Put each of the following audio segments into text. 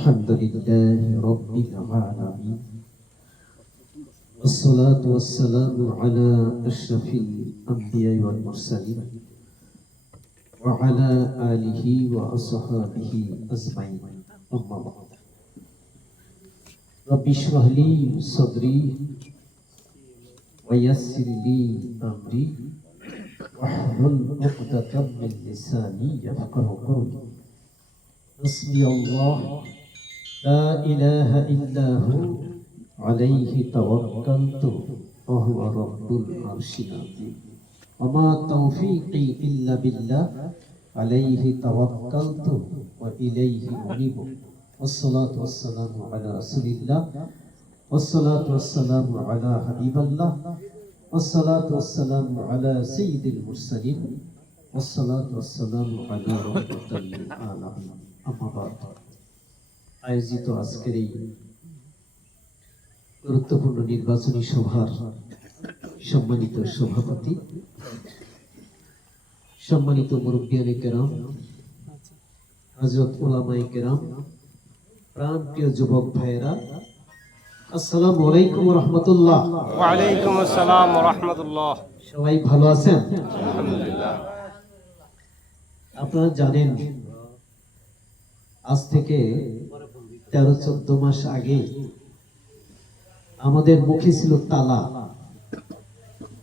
الحمد لله رب العالمين. والصلاة والسلام على أشرف الأنبياء والمرسلين وعلى آله وأصحابه أجمعين. أما بعد. رب اشرح لي صدري ويسر لي أمري واحلل عقدة من لساني يفقه قولي. حسبي الله لا إله إلا هو عليه توكلت وهو رب العرش العظيم وما توفيقي إلا بالله عليه توكلت وإليه أنيب والصلاة والسلام على رسول الله والصلاة والسلام على حبيب الله والصلاة والسلام على سيد المرسلين والصلاة والسلام على رحمة للعالمين أما بعد আয়োজিত আজকের এই গুরুত্বপূর্ণ নির্বাচনী সভার সম্মানিত সভাপতি সম্মানিত মুরব্বিয়ানে কেরাম হজরত ওলামাই কেরাম প্রাণপ্রিয় যুবক ভাইয়েরা আসসালামু আলাইকুম রহমতুল্লাহ। ওয়ালাইকুম আসসালাম রহমতুল্লাহ। সবাই ভালো আছেন? আলহামদুলিল্লাহ। আপনারা জানেন আজ থেকে তেরো চোদ্দ মাস আগে আমাদের মুখে ছিল তালা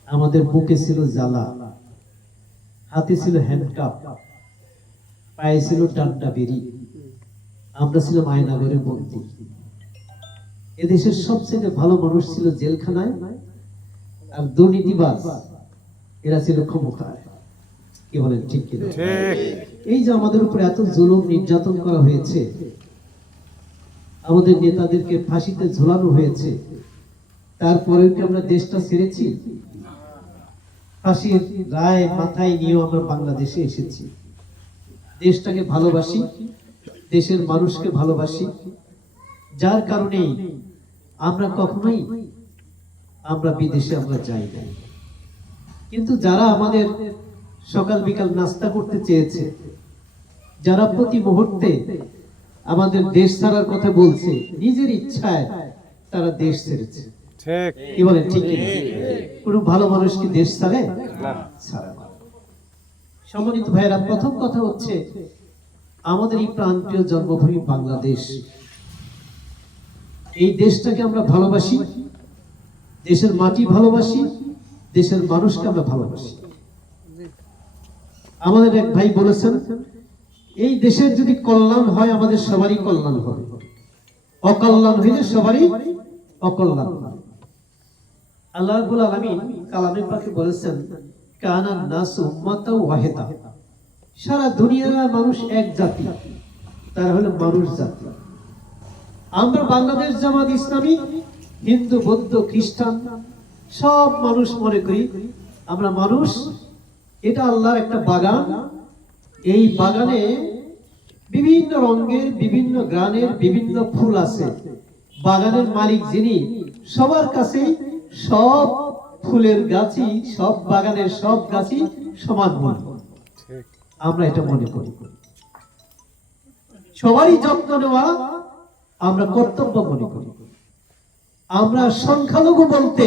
আমাদের বুকে ছিল জ্বালা হাতে ছিল হ্যান্ডকাপ পায়ে ছিল ডান্ডা বেরি আমরা ছিলাম আয়নাগরের বন্দী এদেশের সবচেয়ে ভালো মানুষ ছিল জেলখানায় আর দুর্নীতিবাজ এরা ছিল ক্ষমতায় কি বলেন ঠিক কিনা? এই যে আমাদের উপর এত জুলুম নির্যাতন করা হয়েছে আমাদের নেতাদেরকে ফাঁসিতে ঝোলানো হয়েছে। তারপরেও কি আমরা দেশটা ছেড়েছি। ফাঁসির রায় মাথায় নিয়েও আমরা বাংলাদেশে এসেছি। দেশটাকে ভালোবাসি, দেশের মানুষকে ভালোবাসি। যার কারণে আমরা কখনোই আমরা বিদেশে আমরা যাই না কিন্তু যারা আমাদের সকাল বিকাল নাস্তা করতে চেয়েছে, যারা প্রতি মুহূর্তে আমাদের দেশ ছাড়ার কথা বলছে নিজের ইচ্ছায় তারা দেশ ছেড়েছে। ঠিক। কি বলেন ঠিক কোনো ভালো মানুষ কি দেশ ছাড়ে? ছাড়ে সম্মানিত ভাইয়েরা প্রথম কথা হচ্ছে আমাদের এই প্রান্তীয় জন্মভূমি বাংলাদেশ। এই দেশটাকে আমরা ভালোবাসি দেশের মাটি ভালোবাসি দেশের মানুষকে আমরা ভালোবাসি। আমাদের এক ভাই বলেছেন এই দেশের যদি কল্যাণ হয়, আমাদের সবারই কল্যাণ হবে। অকল্যাণ হইলে সবারই অকল্যাণ আল্লাহ বলেছেন নাস সারা দুনিয়ার মানুষ এক জাতি, তারা হলো মানুষ জাতি। আমরা বাংলাদেশ জামাত ইসলামী, হিন্দু, বৌদ্ধ, খ্রিস্টান, সব মানুষ মনে করি, আমরা মানুষ, এটা আল্লাহর একটা বাগান। এই বাগানে বিভিন্ন রঙের, বিভিন্ন গ্রানের বিভিন্ন ফুল আছে। বাগানের মালিক যিনি, সবার কাছেই সব ফুলের গাছই, সব বাগানের সব গাছই সমান ঠিক আমরা এটা মনে করি। সবারই যত্ন নেওয়া আমরা কর্তব্য মনে করি। আমরা সংখ্যালঘু বলতে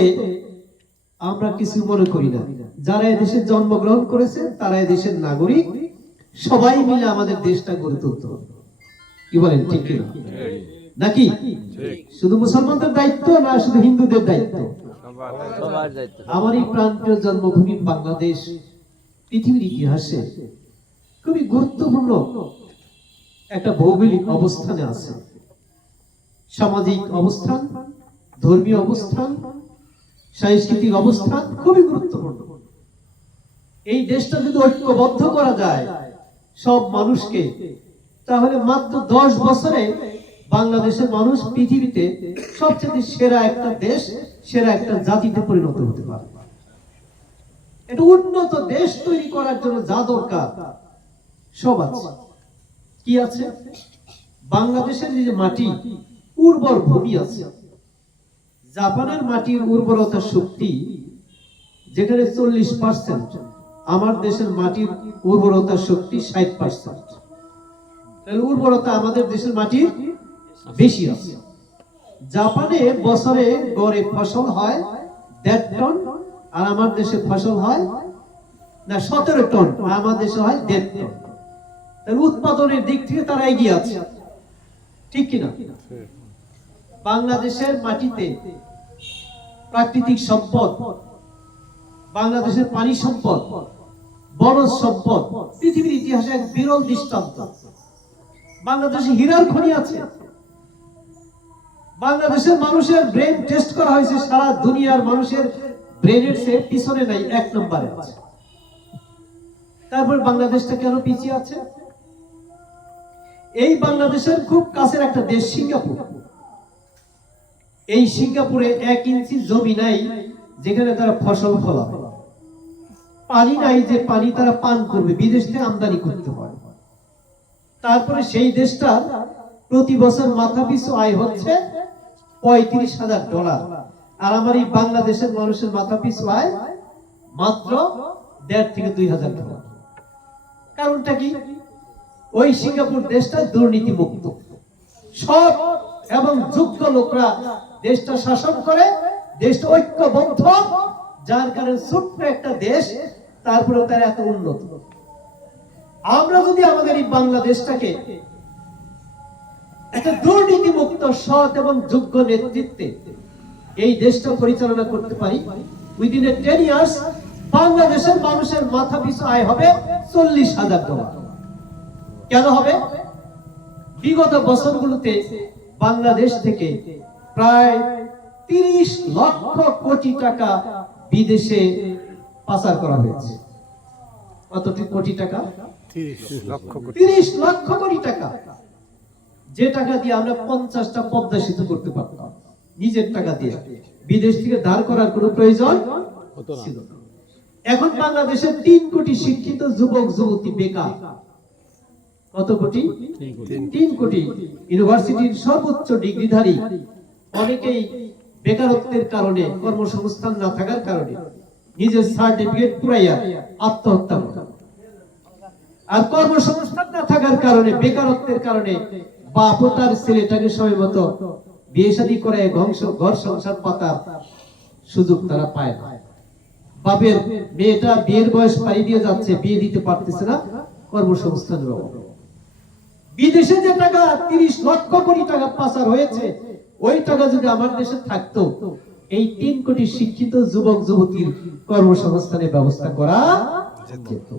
আমরা কিছু মনে করি না। যারা এদেশে জন্মগ্রহণ করেছে, তারা এদেশের নাগরিক। সবাই মিলে আমাদের দেশটা গড়ে তুলতে হবে। কি বলেন, ঠিক কিনা? নাকি? শুধু মুসলমানদের দায়িত্ব না, শুধু হিন্দুদের দায়িত্ব? আমার এই প্রান্তীয় জন্মভূমি বাংলাদেশ, পৃথিবীর ইতিহাসে খুবই গুরুত্বপূর্ণ একটা ভৌগোলিক অবস্থানে আছে। সামাজিক অবস্থান, ধর্মীয় অবস্থান, সাংস্কৃতিক অবস্থান খুবই গুরুত্বপূর্ণ। এই দেশটা যদি ঐক্যবদ্ধ করা যায় সব মানুষকে। তাহলে মাত্র দশ বছরে বাংলাদেশের মানুষ পৃথিবীতে সবচেয়ে সেরা একটা দেশ, সেরা একটা জাতিতে পরিণত হতে পারে। একটা উন্নত দেশ তৈরি করার জন্য যা দরকার, সব আছে। কি আছে? বাংলাদেশের যে মাটি, উর্বর ভূমি আছে। জাপানের মাটির উর্বরতা শক্তি যেখানে চল্লিশ পার্সেন্ট। আমার দেশের মাটির উর্বরতা শক্তি ষাট পার্সেন্ট। তাহলে উর্বরতা আমাদের দেশের মাটির বেশি আছে। জাপানে বছরে গড়ে ফসল হয় দেড় টন, আর আমার দেশে ফসল হয় না, সতেরো টন, আর আমার দেশে হয় দেড় টন। তাহলে উৎপাদনের দিক থেকে তারা এগিয়ে আছে। ঠিক কিনা? বাংলাদেশের মাটিতে প্রাকৃতিক সম্পদ, বাংলাদেশের পানি সম্পদ বনজ সম্পদ পৃথিবীর ইতিহাসে এক বিরল দৃষ্টান্ত। বাংলাদেশে হীরার খনি আছে। বাংলাদেশের মানুষের ব্রেন টেস্ট করা হয়েছে, সারা দুনিয়ার মানুষের ব্রেনের সে পিছনে নাই, এক নম্বরে আছে। তারপর বাংলাদেশটা কেন পিছিয়ে আছে? এই বাংলাদেশের খুব কাছের একটা দেশ সিঙ্গাপুর। এই সিঙ্গাপুরে এক ইঞ্চি জমি নাই, যেখানে তারা ফসল ফলাবে। পানি নাই যে পানি তারা পান করবে, বিদেশ থেকে আমদানি করতে হয়। তারপরে সেই দেশটা প্রতি বছর মাথা পিছু আয় হচ্ছে পঁয়ত্রিশ হাজার ডলার। আর আমার এই বাংলাদেশের মানুষের মাথা পিছু আয় মাত্র দেড় থেকে দুই হাজার ডলার। কারণটা কি? ওই সিঙ্গাপুর দেশটা দুর্নীতি মুক্ত সব এবং যোগ্য লোকরা দেশটা শাসন করে, দেশটা ঐক্যবদ্ধ, যার কারণে ছোট্ট একটা দেশ তারপরে তার এত উন্নত। আমরা যদি আমাদের এই বাংলাদেশটাকে একটা দুর্নীতি মুক্ত সৎ এবং যোগ্য নেতৃত্বে এই দেশটা পরিচালনা করতে পারি উইদিন এ টেন ইয়ার্স বাংলাদেশের মানুষের মাথা পিছু আয় হবে চল্লিশ হাজার ডলার। কেন হবে? বিগত বছরগুলোতে বাংলাদেশ থেকে প্রায় তিরিশ লক্ষ কোটি টাকা বিদেশে পাচার করা হয়েছে। কতটি কোটি টাকা? তিরিশ লক্ষ কোটি। টাকা। যে টাকা দিয়ে আমরা পঞ্চাশটা পদ্মা সেতু করতে পারতাম নিজের টাকা দিয়ে। বিদেশ থেকে ধার করার কোনো প্রয়োজন ছিল না। এখন বাংলাদেশের তিন কোটি শিক্ষিত যুবক যুবতী বেকার। কত কোটি। তিন কোটি। ইউনিভার্সিটির সর্বোচ্চ ডিগ্রিধারী। অনেকেই বেকারত্বের কারণে কর্মসংস্থান না থাকার কারণে নিজের সার্টিফিকেট পুরাইয়া আত্মহত্যা করে। আর কর্মসংস্থান না থাকার কারণে, বেকারত্বের কারণে বাপও তার ছেলেটাকে সময় মতো ঘর সংসার পাতার সুযোগ তারা পায় না। বাপের মেয়েটা বিয়ের বয়স পাড়ি দিয়ে যাচ্ছে, বিয়ে দিতে পারতেছে না কর্মসংস্থানের অভাব। বিদেশে যে টাকা তিরিশ লক্ষ কোটি টাকা পাচার হয়েছে, ওই টাকা যদি আমার দেশে থাকতো এই তিন কোটি শিক্ষিত যুবক যুবতীর কর্মসংস্থানের ব্যবস্থা করা যেত।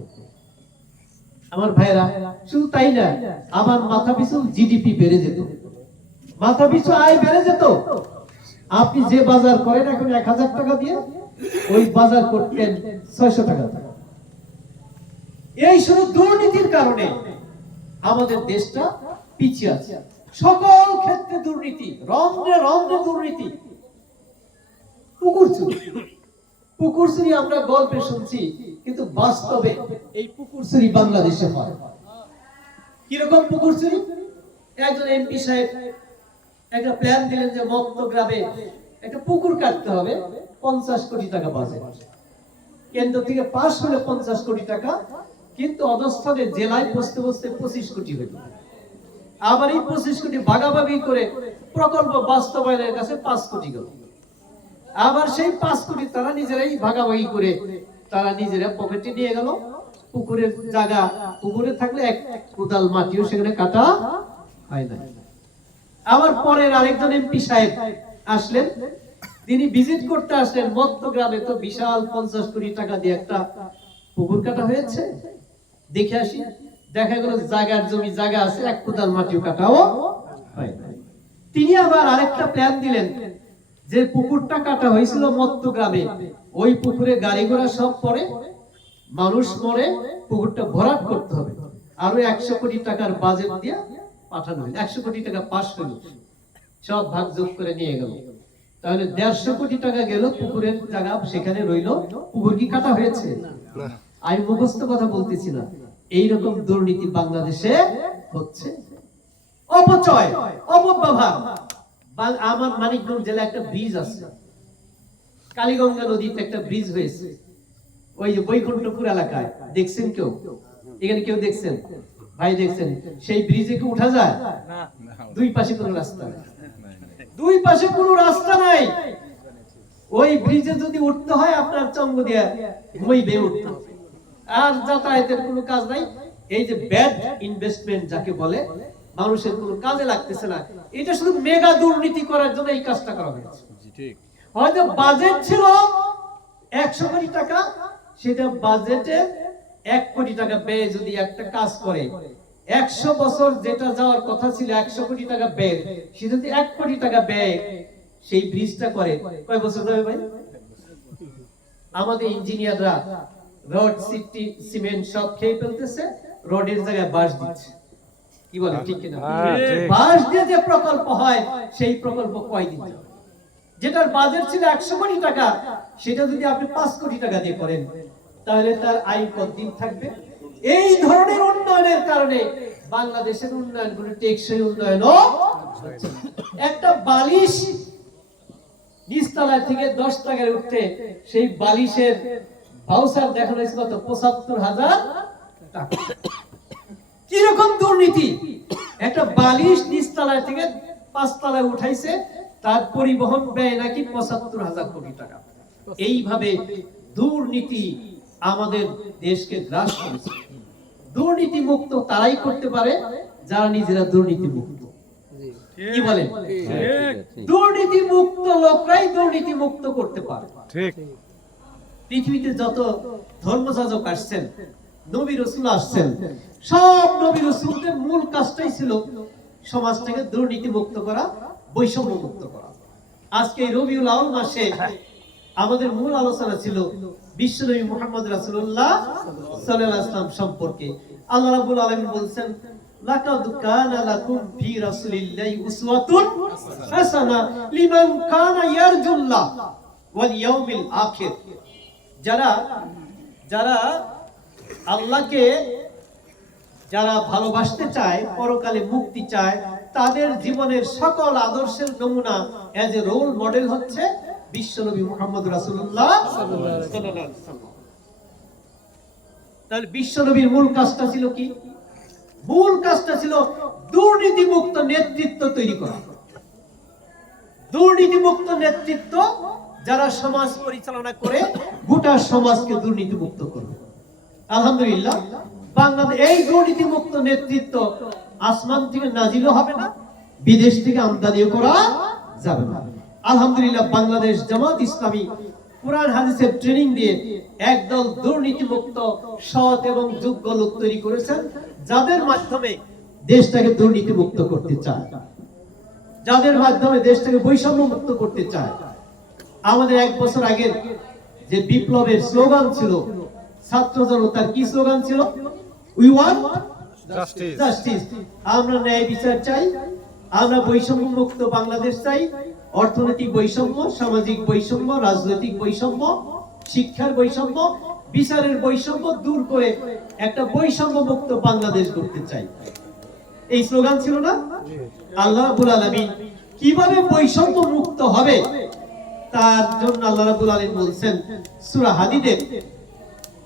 আমার ভাইরা শুধু তাই না আমার মাথা পিছু জিডিপি বেড়ে যেত। মাথা পিছু আয় বেড়ে যেত। আপনি যে বাজার করেন এখন এক হাজার টাকা দিয়ে ওই বাজার করতেন ছয়শো টাকা এই শুধু দুর্নীতির কারণে আমাদের দেশটা পিছিয়ে আছে। সকল ক্ষেত্রে দুর্নীতি রন্ধ্রে রন্ধ্রে দুর্নীতি। পুকুর চুরি পুকুর চুরি আমরা গল্পে শুনছি, কিন্তু বাস্তবে এই পুকুর চুরি বাংলাদেশে হয়। কীরকম পুকুর চুরি একজন এমপি সাহেব একটা প্ল্যান দিলেন যে মত্ত গ্রামে একটা পুকুর কাটতে হবে, পঞ্চাশ কোটি টাকা বাজেট কেন্দ্র থেকে পাশ হলে পঞ্চাশ কোটি টাকা, কিন্তু অধস্থানে জেলায় বসতে বসতে পঁচিশ কোটি হইল। আবার এই পঁচিশ কোটি ভাগাভাগি করে প্রকল্প বাস্তবায়নের কাছে পাঁচ কোটি গেল। আবার সেই পাঁচ কোটি তারা নিজেরাই ভাগাভাগি করে তারা নিজেরা পকেটে নিয়ে গেল। পুকুরের জায়গা, পুকুরে থাকলে এক কোদাল মাটিও সেখানে কাটা হয় না আবার পরের আরেকজন এমপি সাহেব আসলেন। তিনি ভিজিট করতে আসলেন। মত্ত গ্রামে তো বিশাল পঞ্চাশ কোটি টাকা দিয়ে একটা পুকুর কাটা হয়েছে। দেখে আসি, দেখা গেল জায়গার জমি জায়গা আছে, এক কোদাল মাটিও কাটাও হয়। তিনি আবার আরেকটা প্ল্যান দিলেন। যে পুকুরটা কাটা হয়েছিল মত্ত গ্রামে ওই পুকুরে গাড়ি ঘোড়া সব পড়ে মানুষ মরে পুকুরটা ভরাট করতে হবে। আরও একশো কোটি টাকার বাজেট দিয়ে পাঠানো হলো একশো কোটি টাকা পাস হলো। সব ভাগ যোগ করে নিয়ে গেল। তাহলে দেড়শো কোটি টাকা গেল পুকুরের জায়গা সেখানে রইল। পুকুর কি কাটা হয়েছে? আমি মুখস্থ কথা বলতেছি না। এইরকম দুর্নীতি বাংলাদেশে হচ্ছে। অপচয় অপব্যবহার। আমার মানিকগঞ্জ জেলা একটা ব্রিজ আছে। কালীগঙ্গা নদীতে একটা ব্রিজ হয়েছে। ওই যে বৈকুণ্ঠপুর এলাকায়। দেখছেন কেউ? এখানে কেউ দেখছেন? ভাই দেখছেন? সেই ব্রিজে কি উঠা যায়? দুই পাশে কোনো রাস্তা নাই। দুই পাশে কোনো রাস্তা নাই। ওই ব্রিজে যদি উঠতে হয় আপনার চঙ্গ দিয়ে ঘুমাইবে উঠতে হবে। আর যাতায়াতের কোনো কাজ নাই। এই যে ব্যাড ইনভেস্টমেন্ট যাকে বলে মানুষের কোনো কাজে লাগতেছে না। এটা শুধু মেগা দুর্নীতি করার জন্য এই কাজটা করা হয়েছে। হয়তো বাজেট ছিল একশো কোটি টাকা সেটা বাজেটে এক কোটি টাকা ব্যয় যদি একটা কাজ করে একশো বছর যেটা যাওয়ার কথা ছিল একশো কোটি টাকা ব্যয় সে যদি এক কোটি টাকা ব্যয় সেই ব্রিজটা করে কয় বছর যাবে ভাই? আমাদের ইঞ্জিনিয়াররা রড সিটি সিমেন্ট সব খেয়ে ফেলতেছে রডের জায়গায় বাস দিচ্ছে। কি বলে? ঠিক কিনা। বাঁশ দিয়ে যে প্রকল্প হয় সেই প্রকল্প কয়দিন যেটার বাজেট ছিল একশো কোটি টাকা সেটা যদি আপনি পাঁচ কোটি টাকা দিয়ে করেন তাহলে তার আয় কতদিন থাকবে? এই ধরনের উন্নয়নের কারণে বাংলাদেশের উন্নয়নগুলো টেকসই উন্নয়ন একটা বালিশ নিচতলা থেকে দশ টাকায় উঠতে সেই বালিশের ভাউচার দেখানো হয়েছে কত? পঁচাত্তর হাজার টাকা। কীরকম দুর্নীতি? একটা বালিশ নিচতলায় থেকে পাঁচতলায় উঠাইছে তার পরিবহন ব্যয় নাকি পঁচাত্তর হাজার কোটি টাকা। এইভাবে দুর্নীতি আমাদের দেশকে গ্রাস করেছে। দুর্নীতি মুক্ত তারাই করতে পারে যারা নিজেরা দুর্নীতি মুক্ত কি বলেন? দুর্নীতি মুক্ত লোকরাই দুর্নীতি মুক্ত করতে পারে। ঠিক। পৃথিবীতে যত ধর্মযাজক আসছেন নবী রসুল আসছেন সব নবী রসুলদের মূল কাজটাই ছিল সমাজটাকে দুর্নীতি মুক্ত করা বৈষম্য মুক্ত করা। আজকে রবিউল আউল মাসে আমাদের মূল আলোচনা ছিল বিশ্বনবী মুহাম্মদ রাসূলুল্লাহ সাল্লাল্লাহু আলাইহি সম্পর্কে। আল্লাহ বলছেন, লাকাদ কানা লাকুম ফি রাসূলিল্লাহি উসওয়াতুন হাসানা লিমান কানা ইয়ারজুল্লাহ ওয়াল ইয়াউমিল আখির। যারা যারা আল্লাহকে যারা ভালোবাসতে চায়, পরকালে মুক্তি চায়, তাদের জীবনের সকল আদর্শের নমুনা এজ এ রোল মডেল হচ্ছে বিশ্বনবী মুহাম্মদ ওয়াসাল্লাম। তাহলে বিশ্বনবীর মূল কাজটা ছিল কি? মূল কাজটা ছিল দুর্নীতিমুক্ত নেতৃত্ব তৈরি করা। দুর্নীতিমুক্ত নেতৃত্ব যারা সমাজ পরিচালনা করে, গোটা সমাজকে দুর্নীতিমুক্ত করবে। আলহামদুলিল্লাহ বাংলাদেশ এই দুর্নীতিমুক্ত নেতৃত্ব আসমান থেকে হবে না, বিদেশ থেকে আমদানিও করা যাবে না। আলহামদুলিল্লাহ, বাংলাদেশ জামাত ইসলামী কোরআন হাদিসের ট্রেনিং দিয়ে একদল সৎ এবং যোগ্য লোক তৈরি করেছেন, যাদের মাধ্যমে দেশটাকে করতে চায়। যাদের মাধ্যমে দেশটাকে বৈষম্য মুক্ত করতে চায়। আমাদের এক বছর আগের যে বিপ্লবের স্লোগান ছিল, ছাত্র জনতার কি স্লোগান ছিল? উই ওয়ান্ট জাস্টিস জাস্টিস আমরা ন্যায় বিচার চাই আমরা বৈষম্য মুক্ত বাংলাদেশ চাই অর্থনৈতিক বৈষম্য সামাজিক বৈষম্য রাজনৈতিক বৈষম্য শিক্ষার বৈষম্য বিচারের বৈষম্য দূর করে একটা বৈষম্য মুক্ত বাংলাদেশ করতে চাই। এই স্লোগান ছিল না? আল্লাহ রাব্বুল আলামিন কীভাবে বৈষম্য মুক্ত হবে? তার জন্য আল্লাহ রাব্বুল আলামিন বলছেন সূরা হাদিদের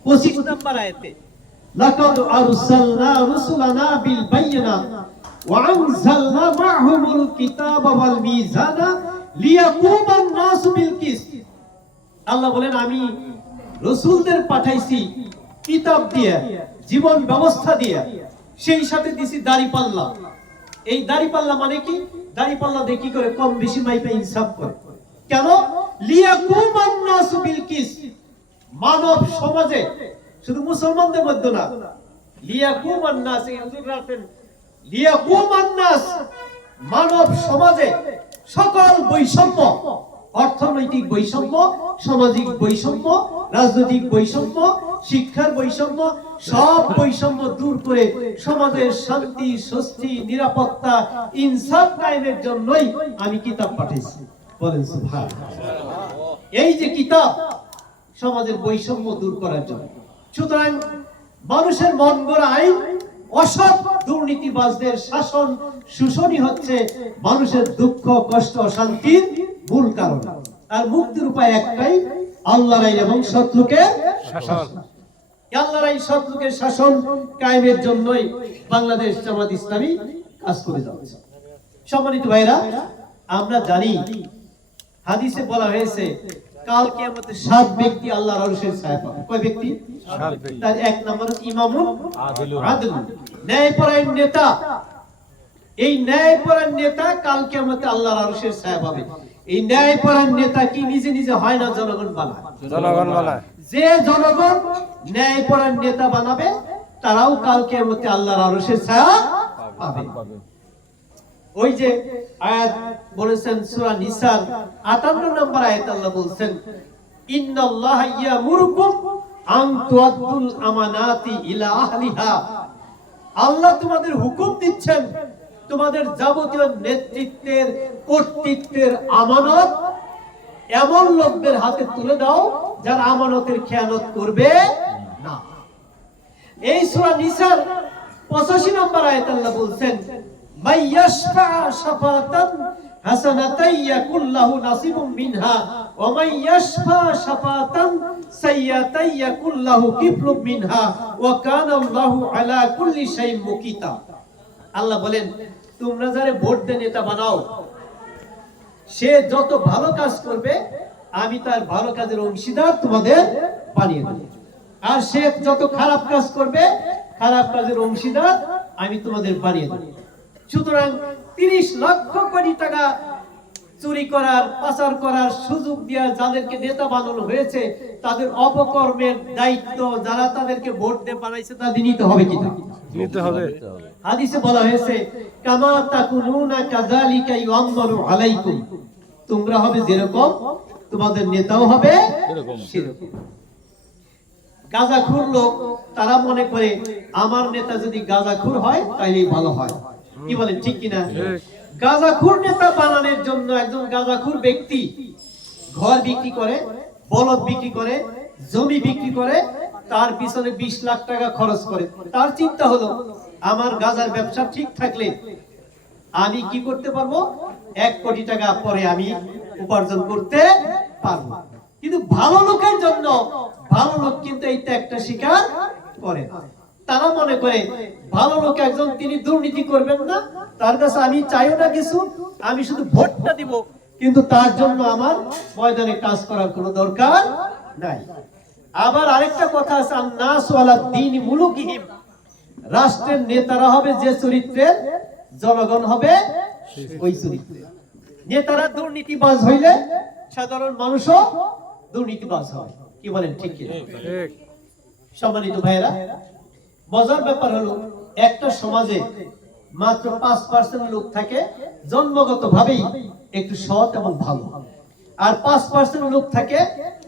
25 নম্বর আয়াতে। বায়িনাত ওয়া আনজালনা মা'হুমুল কিতাবা ওয়াল মিজানা লিয়াকুমান নাসু বিল কিসত। আল্লাহ বলেন, আমি রসুলদের পাঠাইছি কিতাব দিয়ে, জীবন ব্যবস্থা দিয়ে, সেই সাথে দিছি দাড়ি পাল্লা। এই দাড়ি পাল্লা মানে কি? দাড়ি পাল্লা দিয়ে কি করে? কম বেশি মাইপে ইনসাফ করে। কেন? লিয়াকুমান নাসু বিল কিসত। মানব সমাজে শুধু মুসলমানদের মধ্যে না। মানব সমাজে সকল বৈষম্য, অর্থনৈতিক বৈষম্য, সামাজিক বৈষম্য, রাজনৈতিক বৈষম্য, শিক্ষার বৈষম্য, সব বৈষম্য দূর করে সমাজের শান্তি, স্বস্তি, নিরাপত্তা, ইনসাফ কায়েমের জন্যই আমি কিতাব পাঠিয়েছি। বলেন এই যে কিতাব, সমাজের বৈষম্য দূর করার জন্য। সুতরাং মানুষের মন গড়া আইন অসৎ দুর্নীতিবাজদের শাসন শোষণই হচ্ছে মানুষের দুঃখ, কষ্ট, অশান্তির মূল কারণ। আর মুক্তির উপায় একটাই, আল্লাহর আইন এবং শত্রুকে শাসন। আল্লাহর আইন শত্রুকে শাসন কায়েমের জন্যই বাংলাদেশ জামাত ইসলামী কাজ করে যাচ্ছে। সম্মানিত ভাইরা, আমরা জানি, হাদিসে বলা হয়েছে কাল কিয়ামতে সাত ব্যক্তি আল্লাহর আরশের ছায়া পাবে। কয় ব্যক্তি? সাত ব্যক্তি। তার এক নম্বর ইমামুন আদিলুন। আদল ন্যায়পরায়ণ নেতা। এই ন্যায়পরায়ণ নেতা কাল কিয়ামতে আল্লাহর আরশের ছায়া পাবে। এই ন্যায়পরায়ণ নেতা কি নিজে নিজে হয় না জনগণ বানায়? জনগণ বানায়। যে জনগণ ন্যায়পরায়ণ নেতা বানাবে তারাও কাল কিয়ামতে আল্লাহর আরশের ছায়া পাবে। ওই যে আয়াত বলেছেন সূরা নিসার 58 নম্বর আয়াত আল্লাহ বলছেন, ইন্নাল্লাহ ইয়ামুরুকুম আন তুআদ্দুল আমানাতি ইলা আহলিহা। আল্লাহ তোমাদের হুকুম দিচ্ছেন, তোমাদের যাবতীয় নেতৃত্বের, কর্তৃত্বের আমানত এমন লোকদের হাতে তুলে দাও যারা আমানতের খেয়ানত করবে না। এই সূরা নিসার 85 নম্বর আয়াত আল্লাহ বলছেন আল্লাহু বলেন, তোমরা যারে ভোট দিয়ে নেতা বানাও, সে যত ভালো কাজ করবে, আমি তার ভালো কাজের অংশীদার তোমাদের বানিয়ে দেব। আর সে যত খারাপ কাজ করবে, খারাপ কাজের অংশীদার আমি তোমাদের বানিয়ে দেব। সুতরাং তিরিশ লক্ষ কোটি টাকা চুরি করার পাচার করার সুযোগ দেওয়ার যাদেরকে নেতা বানানো হয়েছে তাদের অপকর্মের দায়িত্ব যারা তাদেরকে ভোট দিয়ে বানাইছে তাদের নিতে হবে কিনা নিতে হবে। হাদিসে বলা হয়েছে কামা তাকুনুনা কাযালিকা ইউআম্মারু আলাইকুম। তোমরা হবে যেরকম তোমাদের নেতাও হবে এরকম। সেরকম। গাঁজাখুর লোক তারা মনে করে আমার নেতা যদি গাঁজাখুর হয় তাইলেই ভালো হয়। কি বলেন ঠিক কিনা। গাঁজাখুর নেতা বানানোর জন্য একজন গাঁজাখুর ব্যক্তি ঘর বিক্রি করে বলদ বিক্রি করে জমি বিক্রি করে তার পিছনে বিশ লাখ টাকা খরচ করে তার চিন্তা হলো আমার গাজার ব্যবসা ঠিক থাকলে আমি কি করতে পারব এক কোটি টাকা পরে আমি উপার্জন করতে পারব কিন্তু ভালো লোকের জন্য ভালো লোক কিন্তু এই ত্যাগটা স্বীকার করে না। তারা মনে করে ভালো লোক একজন তিনি দুর্নীতি করবেন না। তার কাছে আমি চাইও না কিছু আমি শুধু ভোটটা দিব। কিন্তু তার জন্য আমার ময়দানে কাজ করার কোনো দরকার নাই। আবার আরেকটা কথা আছে ওয়ালা দিন মুলুকিহিম। রাষ্ট্রের নেতারা হবে যে চরিত্রের জনগণ হবে ওই চরিত্রের নেতারা দুর্নীতিবাজ হইলে সাধারণ মানুষও দুর্নীতিবাজ হয়। কি বলেন ঠিক ঠিক। সম্মানিত ভাইরা মজার ব্যাপার হলো, একটা সমাজে মাত্র পাঁচ পার্সেন্ট লোক থাকে জন্মগত ভাবেই একটু সৎ এবং ভালো। আর পাঁচ পার্সেন্ট লোক থাকে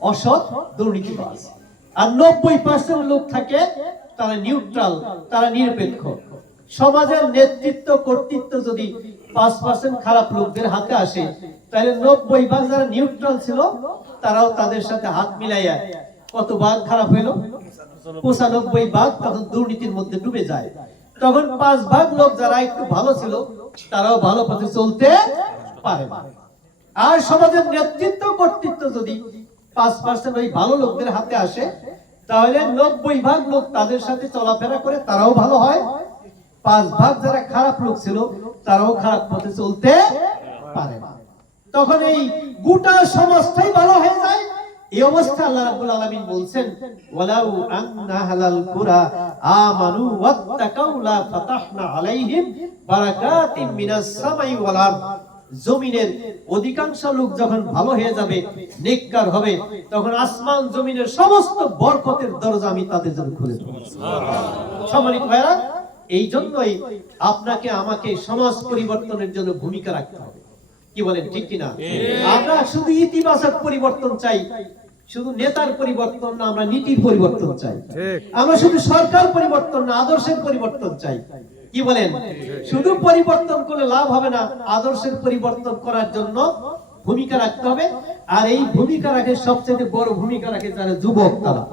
অসৎ দুর্নীতিবাজ। আর নব্বই পার্সেন্ট লোক থাকে তারা নিউট্রাল তারা নিরপেক্ষ। সমাজের নেতৃত্ব, কর্তৃত্ব যদি পাঁচ পার্সেন্ট খারাপ লোকদের হাতে আসে, তাহলে নব্বই ভাগ যারা নিউট্রাল ছিল, তারাও তাদের সাথে হাত মিলাইয়া কত ভাগ খারাপ হইল? পঁচানব্বই ভাগ তখন দুর্নীতির মধ্যে ডুবে যায়। তখন পাঁচ ভাগ লোক যারা একটু ভালো ছিল, তারাও ভালো পথে চলতে পারে আর সমাজের নেতৃত্ব, কর্তৃত্ব যদি পাঁচ পার্সেন্ট ওই ভালো লোকদের হাতে আসে, তাহলে নব্বই ভাগ লোক তাদের সাথে চলাফেরা করে তারাও ভালো হয়। পাঁচ ভাগ যারা খারাপ লোক ছিল, তারাও খারাপ পথে চলতে পারে তখন এই গোটা সমাজটাই ভালো হয়ে যায়। এই অবস্থা আল্লাহ রাব্বুল আলামিন বলছেন ওয়ালাউ আন্না হালাল কুরা আমানু ওয়াত্তাকাউ লা ফাতাহনা আলাইহিম বারাকাতিম মিনাস সামাই ওয়াল আরদ। জমিনের অধিকাংশ লোক যখন ভালো হয়ে যাবে নেককার হবে তখন আসমান জমিনের সমস্ত বরকতের দরজা আমি তাদের জন্য খুলে দেব। সম্মানিত ভাইরা এই জন্যই আপনাকে আমাকে সমাজ পরিবর্তনের জন্য ভূমিকা রাখতে হবে। কি বলেন ঠিক কিনা? আমরা শুধু ইতিবাচক পরিবর্তন চাই শুধু নেতার পরিবর্তন না আমরা নীতির পরিবর্তন চাই। আমরা শুধু সরকার পরিবর্তন না আদর্শের পরিবর্তন চাই। কি বলেন? শুধু পরিবর্তন করলে লাভ হবে না আদর্শের পরিবর্তন করার জন্য ভূমিকা রাখতে হবে। আর এই ভূমিকা রাখে সবচেয়ে বড় ভূমিকা রাখে যারা যুবক তারা।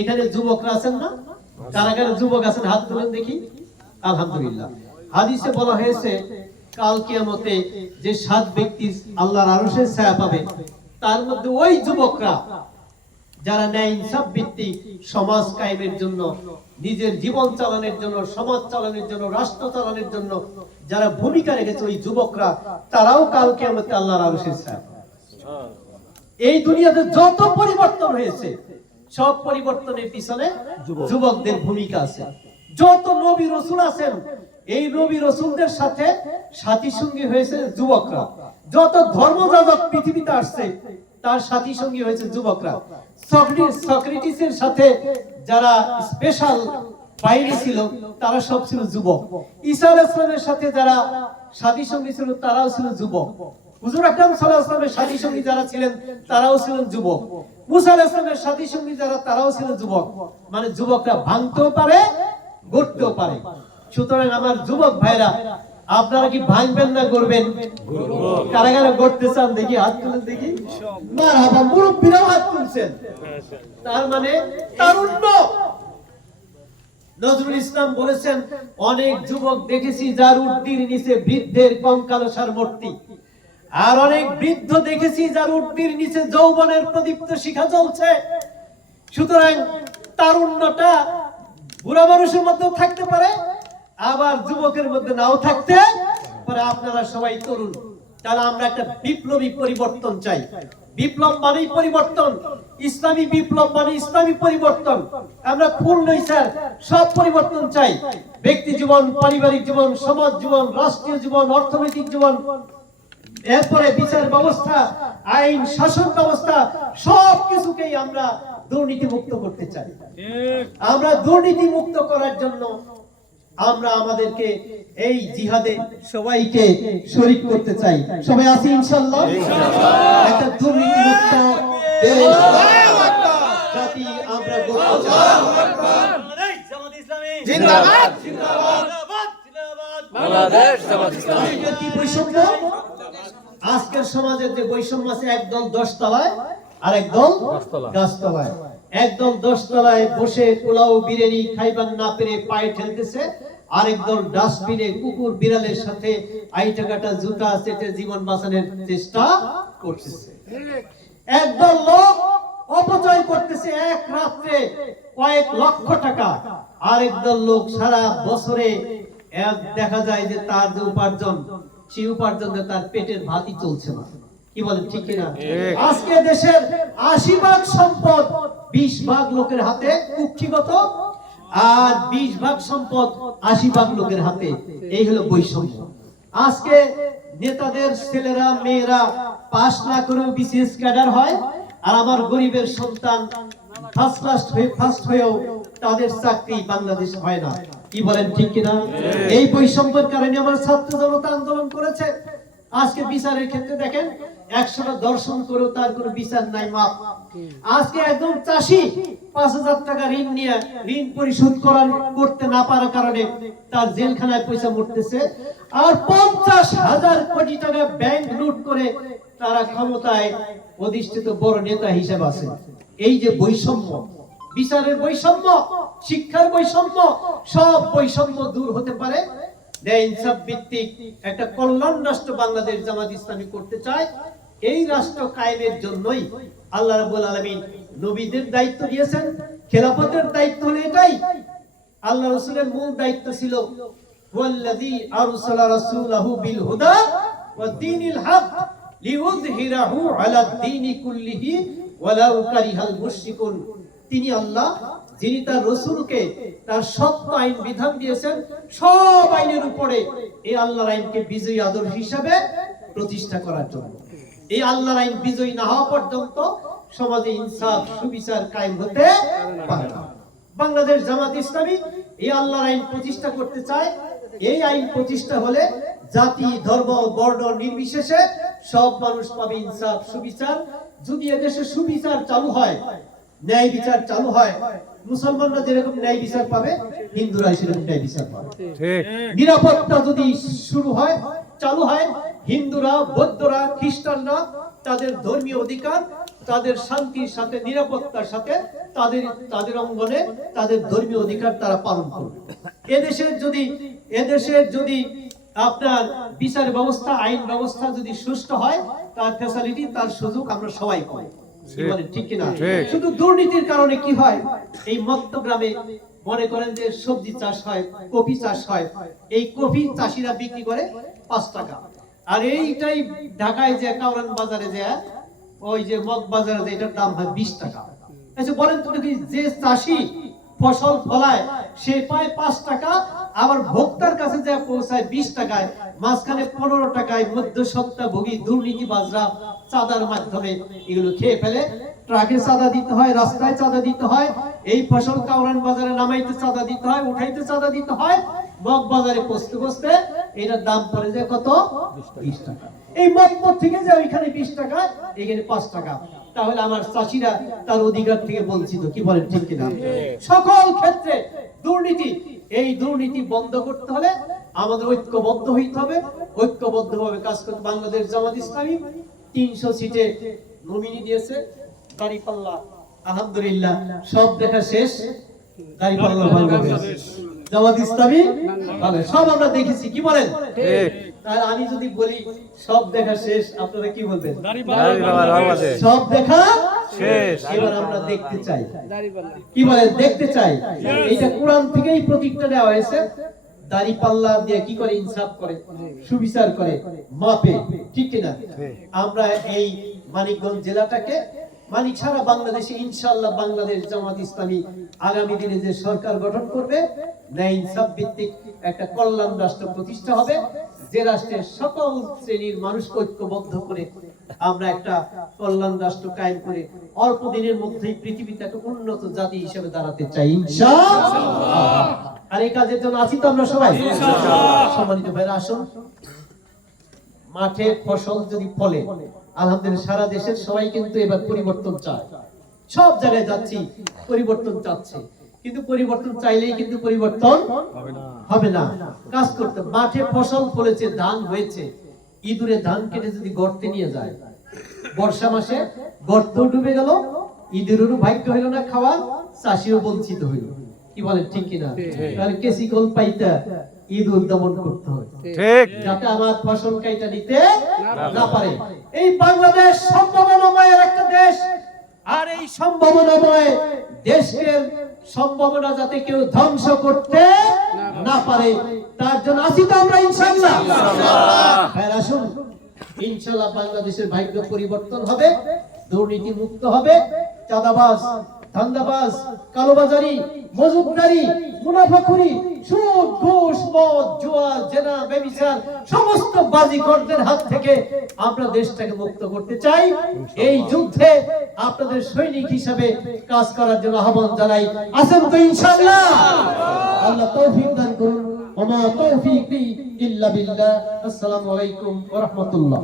এখানে যুবকরা আছেন না? কারা কারা যুবক আছেন হাত তুলেন দেখি। আলহামদুলিল্লাহ। হাদিসে বলা হয়েছে কাল কিয়ামতে যে সাত ব্যক্তি আল্লাহর আরশের ছায়া পাবে তার মধ্যে ওই যুবকরা যারা ন্যায় ইনসাফ ভিত্তিক সমাজ কায়েমের জন্য নিজের জীবন চালানোর জন্য সমাজ চালানোর জন্য রাষ্ট্র চালানোর জন্য যারা ভূমিকা রেখেছে ওই যুবকরা তারাও কালকে আমাদের আল্লাহর আরশের ছায়া এই দুনিয়াতে যত পরিবর্তন হয়েছে সব পরিবর্তনের পিছনে যুবকদের ভূমিকা আছে। যত নবী রসুল আছেন এই নবী রসুলদের সাথে সাথী সঙ্গী হয়েছে যুবকরা। যত ধর্মযাজক পৃথিবীতে আসছে, তার সাথী সঙ্গী হয়েছে যুবকরা। সক্রেটিসের সাথে যারা স্পেশাল বাইরে ছিল, তারা সব ছিল যুবক। ঈসা আলাইহিস সাথে যারা সাথী সঙ্গী ছিল, তারাও ছিল যুবক। হুজুর আকরাম আলাইহি সাথী সঙ্গী যারা ছিলেন, তারাও ছিলেন যুবক। মুসা আলাইহিস সাথী সঙ্গী যারা, তারাও ছিল যুবক। মানে যুবকরা ভাঙতেও পারে, গড়তেও পারে। সুতরাং আমার যুবক ভাইরা, আপনারা কি ভাঙবেন না করবেন কারা কারা গড়তে চান দেখি, হাত তুলেন দেখি। মুরব্বীরাও হাত তুলছেন। তার মানে তারুণ্য। নজরুল ইসলাম বলেছেন, অনেক যুবক দেখেছি যার উর্দির নিচে বৃদ্ধের কঙ্কালসার মূর্তি। আর অনেক বৃদ্ধ দেখেছি যার উর্দির নিচে যৌবনের প্রদীপ্ত শিখা চলছে সুতরাং তারুণ্যটা বুড়া মানুষের মধ্যেও থাকতে পারে। আবার যুবকের মধ্যে নাও থাকতে পারে। আপনারা সবাই তরুণ। তাহলে আমরা একটা বিপ্লবী পরিবর্তন চাই। বিপ্লব মানেই পরিবর্তন। ইসলামী বিপ্লব মানে ইসলামী পরিবর্তন। আমরা পূর্ণ স্যার সব পরিবর্তন চাই। ব্যক্তি জীবন পারিবারিক জীবন সমাজ জীবন রাষ্ট্রীয় জীবন অর্থনৈতিক জীবন। এরপরে বিচার ব্যবস্থা আইন শাসন ব্যবস্থা সব কিছুকেই আমরা দুর্নীতি মুক্ত করতে চাই। আমরা দুর্নীতি মুক্ত করার জন্য আমরা আমাদেরকে এই জিহাদে সবাইকে শরীক করতে চাই। সবাই আছি ইনশাল্লাহ একটা দুর্নীতি দেশ। জাতি আমরা গড়তে চাই। জিন্দাবাদ। বাংলাদেশ জামাত ইসলামী। আজকের কি বৈষম্য? আজকের সমাজের যে বৈষম্য আছে একদল দশ তলায় আর একদল। গাছতলায়। একদল দশ তলায় বসে পোলাও বিরিয়ানি খাইবার না পেরে পায়ে ঠেলতেছে। আরেক দল ডাস্টবিনে কুকুর বিড়ালের সাথে আইটা কাটা জুতা সেটে জীবন বাঁচানোর চেষ্টা করতেছে। একদল লোক অপচয় করতেছে এক রাত্রে কয়েক লক্ষ টাকা। আরেক দল লোক সারা বছরে এক দেখা যায় যে তার যে উপার্জন সেই উপার্জন তার পেটের ভাতই চলছে না। কি বলেন ঠিক কিনা? আজকে দেশের আশি ভাগ সম্পদ বিশ ভাগ লোকের হাতে কুক্ষিগত আর বিশ ভাগ সম্পদ আশি ভাগ লোকের হাতে। এই হলো বৈষম্য। আজকে নেতাদের ছেলেরা মেয়েরা পাশ না করেও বিসিএস ক্যাডার হয় আর আমার গরিবের সন্তান ফার্স্ট ক্লাস হয়ে ফার্স্ট হয়েও তাদের চাকরি বাংলাদেশ হয় না। কি বলেন ঠিক কিনা? এই বৈষম্যের কারণে আমার ছাত্র জনতা আন্দোলন করেছে। আজকে বিচারের ক্ষেত্রে দেখেন একশোটা দর্শন করেও তার কোনো বিচার নাই মাপ আজকে একদম চাষি পাঁচ হাজার টাকা ঋণ নিয়ে ঋণ পরিশোধ করার করতে না পারার কারণে তার জেলখানায় পয়সা মরতেছে। আর পঞ্চাশ হাজার কোটি টাকা ব্যাংক লুট করে তারা ক্ষমতায় অধিষ্ঠিত বড় নেতা হিসেবে আছে। এই যে বৈষম্য বিচারের বৈষম্য শিক্ষার বৈষম্য সব বৈষম্য দূর হতে পারে। ন্যায় ইনসাফ ভিত্তিক একটা কল্যাণ রাষ্ট্র বাংলাদেশ জামাত ইসলামী করতে চায়। এই রাষ্ট্র কায়েমের জন্যই আল্লাহ রাব্বুল আলামিন নবীদের দায়িত্ব দিয়েছেন, খেলাফতের দায়িত্ব হলো এটাই। আল্লাহ রাসূলের মূল দায়িত্ব ছিল তিনি আল্লাহ, যিনি তার রসুলকে তার সত্য আইন বিধান দিয়েছেন, সব আইনের উপরে এই আল্লাহর আইনকে বিজয়ী আদর্শ হিসাবে প্রতিষ্ঠা করার জন্য। এই আল্লাহর আইন বিজয়ী না হওয়া পর্যন্ত সমাজে ইনসাফ সুবিচার কায়েম হতে পারে না। বাংলাদেশ জামাত ইসলামী এই আল্লাহর আইন প্রতিষ্ঠা করতে চায়। এই আইন প্রতিষ্ঠা হলে জাতি ধর্ম বর্ণ নির্বিশেষে সব মানুষ পাবে ইনসাফ সুবিচার। যদি এদেশে সুবিচার চালু হয় ন্যায় বিচার চালু হয় মুসলমানরা যেরকম ন্যায় বিচার পাবে হিন্দুরা সেরকম ন্যায় বিচার পাবে। নিরাপত্তা যদি শুরু হয় চালু হয় হিন্দুরা বৌদ্ধরা খ্রিস্টানরা তাদের ধর্মীয় অধিকার তাদের শান্তির সাথে নিরাপত্তার সাথে তাদের তাদের অঙ্গনে তাদের ধর্মীয় অধিকার তারা পালন করবে। এদেশের যদি এদেশের যদি আপনার বিচার ব্যবস্থা আইন ব্যবস্থা যদি সুষ্ঠু হয় তার ফ্যাসিলিটি তার সুযোগ আমরা সবাই পাই। ঠিক কিনা? শুধু দুর্নীতির কারণে কি হয়? এই মত্তগ্রামে মনে করেন যে সবজি চাষ হয় কপি চাষ হয়। এই কপি চাষিরা বিক্রি করে পাঁচ টাকা। আর এইটাই ঢাকায় যে কাউরান বাজারে যে, ওই যে মগ বাজারে যে, এটার দাম হয় বিশ টাকা। আচ্ছা বলেন যে চাষি ফসল ফলায়, সে পায় পাঁচ টাকা, আবার ভোক্তার কাছে যা পৌঁছায় বিশ টাকায়, মাঝখানে পনেরো টাকায় দুর্নীতি বাজরা চাঁদার মাধ্যমে এগুলো খেয়ে ফেলে। ট্রাকে চাঁদা দিতে হয়, রাস্তায় চাঁদা দিতে হয়, এই ফসল কাউরান বাজারে নামাইতে চাঁদা দিতে হয়, উঠাইতে চাঁদা দিতে হয় মগ বাজারে পৌঁছতে পৌঁছতে এটার দাম পড়ে যায় কত? বিশ টাকা। এই মগপথ থেকে যে ওইখানে বিশ টাকা এখানে পাঁচ টাকা। তাহলে আমার চাষিরা তার অধিকার থেকে বঞ্চিত কি বলেন ঠিক কিনা? সকল ক্ষেত্রে দুর্নীতি এই দুর্নীতি বন্ধ করতে হলে আমাদের ঐক্যবদ্ধ হইতে হবে। ঐক্যবদ্ধভাবে কাজ করতে বাংলাদেশ জামাত ইসলামী তিনশো সিটে নমিনি দিয়েছে। দাঁড়িপাল্লা আলহামদুলিল্লাহ সব দেখা শেষ। দাঁড়িপাল্লা বাংলাদেশ জামাত ইসলামী? ভালো। সব আমরা দেখেছি কি বলেন? তাহলে আমি যদি বলি সব দেখা শেষ আপনারা কি বলবেন? সব দেখা শেষ। এবার আমরা দেখতে চাই। কি বলেন? দেখতে চাই। এটা কোরআন থেকেই প্রতীকটা দেওয়া হয়েছে। দাড়ি পাল্লা দিয়ে কি করে? ইনসাফ করে সুবিচার করে মাপে। ঠিক কিনা? আমরা এই মানিকগঞ্জ জেলাটাকে মানিক সারা বাংলাদেশে ইনশাআল্লাহ বাংলাদেশ জামাত ইসলামী আগামী দিনে যে সরকার গঠন করবে ন্যায় ইনসাফ ভিত্তিক একটা কল্যাণ রাষ্ট্র প্রতিষ্ঠা হবে। যে রাষ্ট্রের সকল শ্রেণির মানুষকে ঐক্যবদ্ধ করে আমরা একটা কল্যাণ রাষ্ট্র কায়েম করে অল্প দিনের মধ্যেই পৃথিবীতে একটা উন্নত জাতি হিসেবে দাঁড়াতে চাই ইনশাআল্লাহ। আর এই কাজের জন্য আছি তো আমরা সবাই? সম্মানিত ভাইরা আসুন। মাঠে ফসল যদি ফলে আলহামদুলিল্লাহ সারা দেশের সবাই কিন্তু এবার পরিবর্তন চায়। সব জায়গায় যাচ্ছি পরিবর্তন চাচ্ছে। কিন্তু পরিবর্তন চাইলেই কিন্তু পরিবর্তন হবে না। কাজ করতে মাঠে ফসল ফলেছে ধান হয়েছে। ইঁদুরে ধান কেটে যদি গর্তে নিয়ে যায় বর্ষা মাসে গর্ত ডুবে গেল ইঁদুরেরও ভাগ্য হইল না খাওয়া চাষিও বঞ্চিত হইল। কি বলেন ঠিক কিনা? তাহলে কেসি কল পাইতা? ইঁদুর দমন করতে হয় ঠিক। যাতে আমার ফসল কাইটা নিতে না পারে। এই বাংলাদেশ সম্ভাবনাময়ের একটা দেশ। আর এই সম্ভাবনাময় দেশের সম্ভাবনা যাতে কেউ ধ্বংস করতে না পারে। তার জন্য আছি তো আমরা ইনশাআল্লাহ। হ্যাঁ আসুন। ইনশাআল্লাহ বাংলাদেশের ভাগ্য পরিবর্তন হবে দুর্নীতি মুক্ত হবে চাঁদাবাজ ধান্দাবাজ, কালোবাজারি মজুদদারি মুনাফাখুরি, সুদ, ঘুষ, মদ, জুয়া, জেনা, বেবিচার, সমস্ত বাজিকরদের হাত থেকে আমরা দেশটাকে মুক্ত করতে চাই। এই যুদ্ধে আপনাদের সৈনিক হিসাবে কাজ করার জন্য আহ্বান জানাই। আছেন তো ইনশাআল্লাহ। আল্লাহ তৌফিক দান করুন। ওমা তৌফিক ইল্লা বিল্লাহ। আসসালামু আলাইকুম ওয়া রাহমাতুল্লাহ।